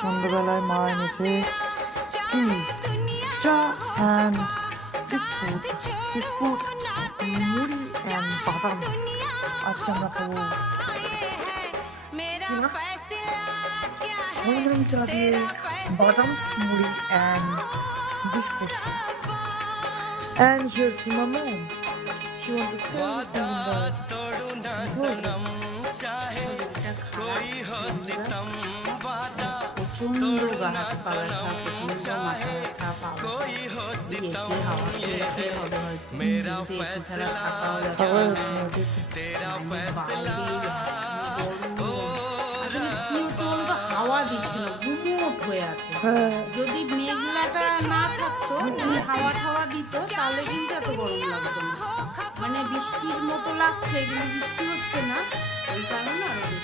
সন্ধ্যাবেলায় মা এনেছে টি, চা অ্যান্ড বিস্কুট, বিস্কুট, মুড়ি অ্যান্ড বাদাম। আজকে আমরা খাবো গরম গরম চা দিয়ে বাদাম, মুড়ি and biscuit. And here's my mom. She wants to tell me প্রচন্ড গা হাত পা ব্যথা, প্রচন্ড মাথা ব্যথা, পা ব্যথা, হাওয়া খেয়ে হবে হয়তো, কিন্তু এসি ছাড়া থাকাও যাচ্ছে না। আসলে কি হচ্ছে বলতো, হাওয়া দিচ্ছে না, গুমোট হয়ে আছে। যদি মেঘলাটা না থাকতো, যদি হাওয়া ঠাওয়া দিত, তাহলে কিন্তু এত গরম লাগতো না। মানে বৃষ্টির মতো লাগছে, কিন্তু বৃষ্টি হচ্ছে না, এই কারণে আরো